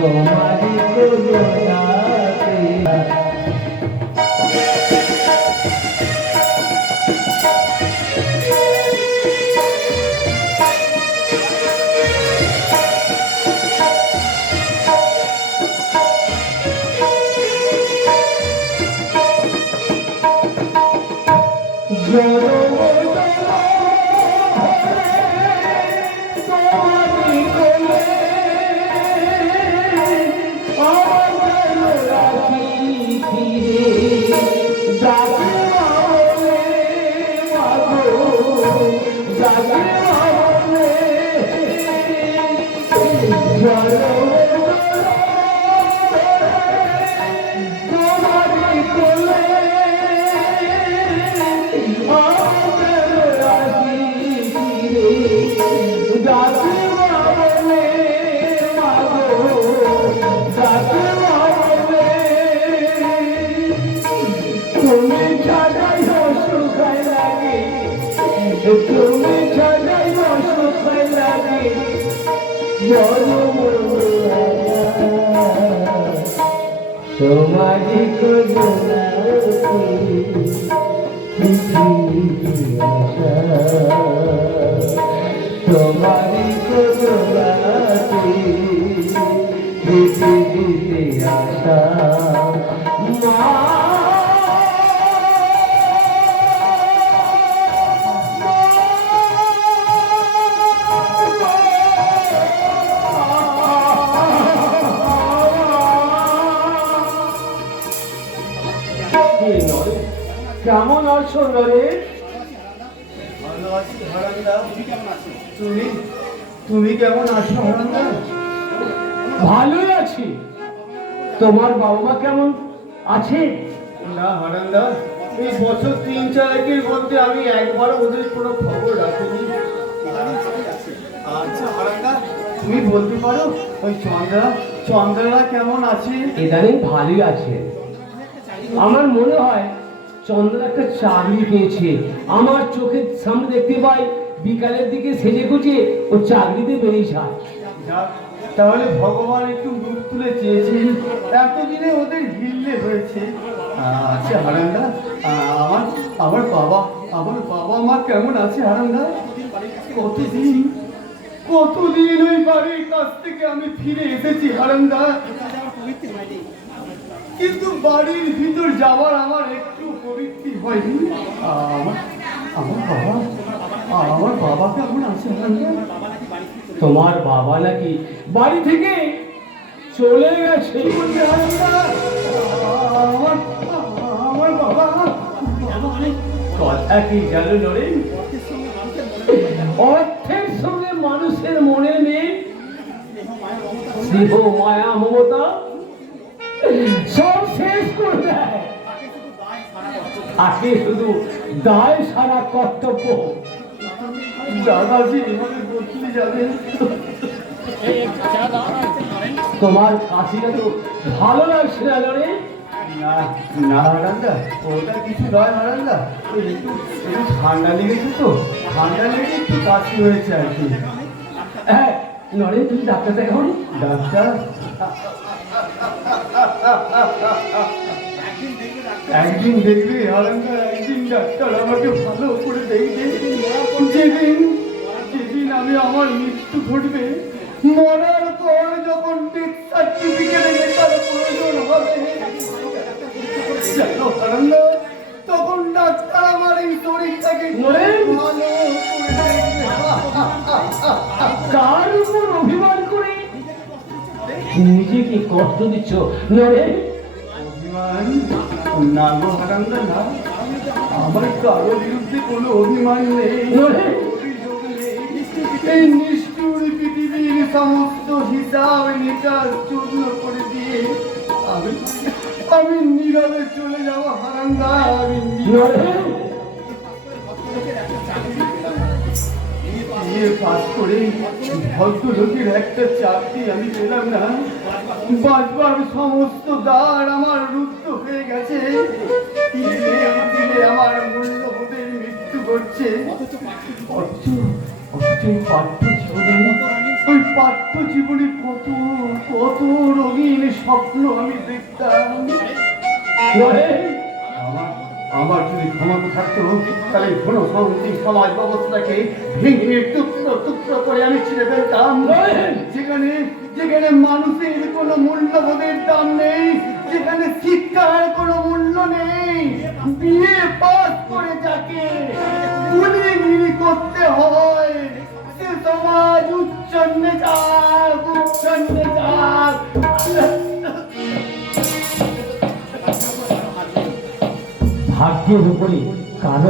তোমারি করুণাতে তোমারি তোমারি করুণাতে দিতে আশা কেমন আছো নরেশ? ভালো আছি হারান্দা। তুমি কেমন আছো হারান্দা? ভালোই আছি। তোমার বাবা মা কেমন আছে? না হারান্দা, এই বছর ৩-৪ মধ্যে আমি একবারও ওদের কোনো খবর রাখিনি। আচ্ছা হারান্দা, তুমি বলতে পারো ওই চন্দ্রা কেমন আছে? ইদানিং ভালোই আছে। আমার মনে হয় চন্দ্র একটা চাকরি পেয়েছে। আমার চোখের সামনে দেখতে পাই বিকালের দিকে সেজে গুজে ও চাকরিতে বেরিয়ে যায়। তাহলে ভগবান একটু মুখ তুলে চেয়েছে, এতদিনে ওদের হিললে হয়েছে। আচ্ছা হারান্দা, আমার বাবা মা কেমন আছে হারান্দা? কতদিন ওই বাড়ির কাছ থেকে আমি ফিরে এসেছি হারান্দা, কিন্তু বাড়ির ভিতর যাওয়ার আমার একটু প্রবৃত্তি হয়নি। আমার বাবা কেমন আছে হারান্দা? তোমার বাবা নাকি বাড়ি থেকে চলে গেছে? আমার বাবা কথা কি জানো নরেন? অর্থের সঙ্গে মানুষের মনে নেই স্নেহ মায়া মমতা, সব শেষ করে দেয়। থাকে শুধু দায় সারা কর্তব্য। দাদাজি এভাবে বদলে যাবে? তোমার কাশিটা তো ভালো লাগছে না নরেন? না হারান্দা, ওটা কিছু নয় হারান্দা, একটু ঠান্ডা লেগেছে তো, ঠান্ডা লেগে একটু কাশি হয়েছে আর কি। হ্যাঁ নরেন, তুমি ডাক্তার দেখাও। ডাক্তার? একদিন দেখবে হারান্দা, একদিন ডাক্তার আমাকে ভালো করে দেখবে। যেদিন আমি আমার মৃত্যু ঘটবে, মরার পর যখন ডেথ সার্টিফিকেট লেখার প্রয়োজন হবে জানো হারান্দা, তখন ডাক্তার আমার এই শরীরটাকে ভালো করে দেখবে। কার উপর অভিমান করে নিজেকে কষ্ট দিচ্ছ নরেন? অভিমান না গো হারান্দা, না, আমার কারোর বিরুদ্ধে কোনো অভিমান নেই, অভিযোগ নেই। এই নিষ্ঠুর পৃথিবীর সমস্ত হিসাব নিকাশ চূর্ণ করে দিয়ে আমি নীরবে চলে যাব হারান্দা। আমি পাস করে ভদ্রলোকের একটা চাকরি আমি পেলাম না, বাঁচবার সমস্ত দ্বার আমার রুদ্ধ হয়ে গেছে। আমার মূল্যবোধের মৃত্যু ঘটছে। পাঠ্য জীবনে কত কত স্বপ্ন আমি দেখতাম। নরেন, আমার আমার যদি ক্ষমতা থাকতো তাহলে গণতান্ত্রিক সমাজ ব্যবস্থাকে ভেঙে টুকরো টুকরো করে আমি ছিঁড়ে ফেলতাম। নরেন, যেখানে যেখানে মানুষের কোনো মূল্যবোধের দাম নেই, যেখানে শিক্ষার কোনো মূল্য নেই, বিয়ে পাস করে যাকে গুলিগিরি করতে হয় সে সমাজ উচ্ছন্নে যাক, উচ্ছন্নে যাক। ভাগ্যের উপরে কারো